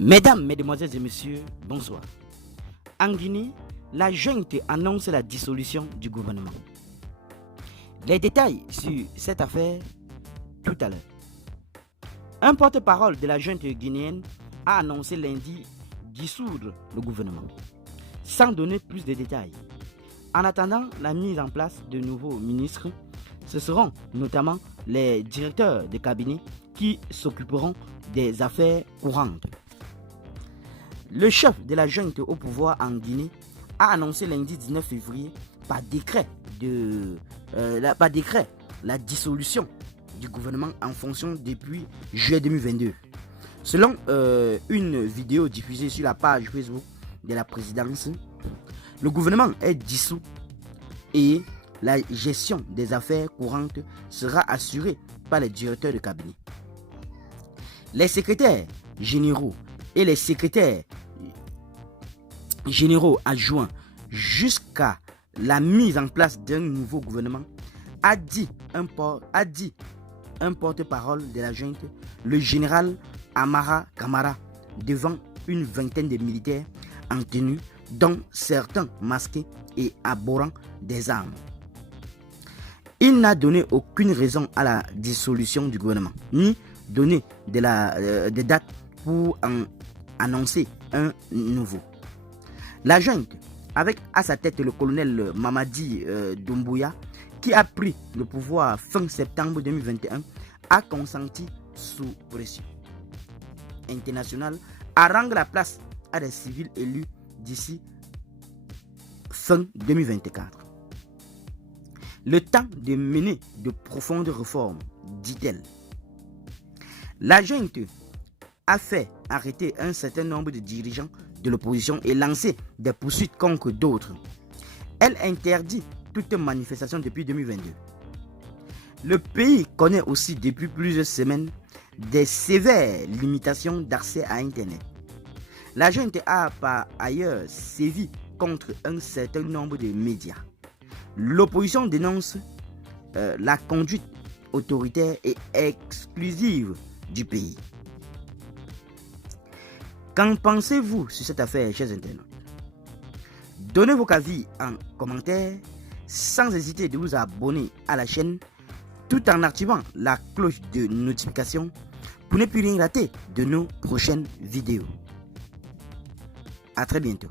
Mesdames, Mesdemoiselles et Messieurs, bonsoir. En Guinée, la junte annonce la dissolution du gouvernement. Les détails sur cette affaire tout à l'heure. Un porte-parole de la junte guinéenne a annoncé lundi dissoudre le gouvernement, sans donner plus de détails. En attendant la mise en place de nouveaux ministres, ce seront notamment les directeurs de cabinet qui s'occuperont des affaires courantes. Le chef de la junte au pouvoir en Guinée a annoncé lundi 19 février par décret la dissolution du gouvernement en fonction depuis juillet 2022. Selon une vidéo diffusée sur la page Facebook de la présidence, le gouvernement est dissous et la gestion des affaires courantes sera assurée par les directeurs de cabinet. Les secrétaires généraux et les secrétaires généraux adjoints jusqu'à la mise en place d'un nouveau gouvernement, a dit un porte-parole de la junte, le général Amara Kamara, devant une vingtaine de militaires en tenue, dont certains masqués et arborant des armes. Il n'a donné aucune raison à la dissolution du gouvernement, ni donné de date pour en annoncer un nouveau. La junte, avec à sa tête le colonel Mamadi Doumbouya, qui a pris le pouvoir fin septembre 2021, a consenti sous pression internationale à rendre la place à des civils élus d'ici fin 2024. Le temps de mener de profondes réformes, dit-elle. La junte a fait arrêter un certain nombre de dirigeants de l'opposition et lancé des poursuites contre d'autres. Elle interdit toute manifestation depuis 2022. Le pays connaît aussi depuis plusieurs semaines des sévères limitations d'accès à Internet. La junte a par ailleurs sévi contre un certain nombre de médias. L'opposition dénonce la conduite autoritaire et exclusive du pays. Qu'en pensez-vous sur cette affaire, chers internautes? Donnez vos avis en commentaire, sans hésiter de vous abonner à la chaîne, tout en activant la cloche de notification pour ne plus rien rater de nos prochaines vidéos. À très bientôt.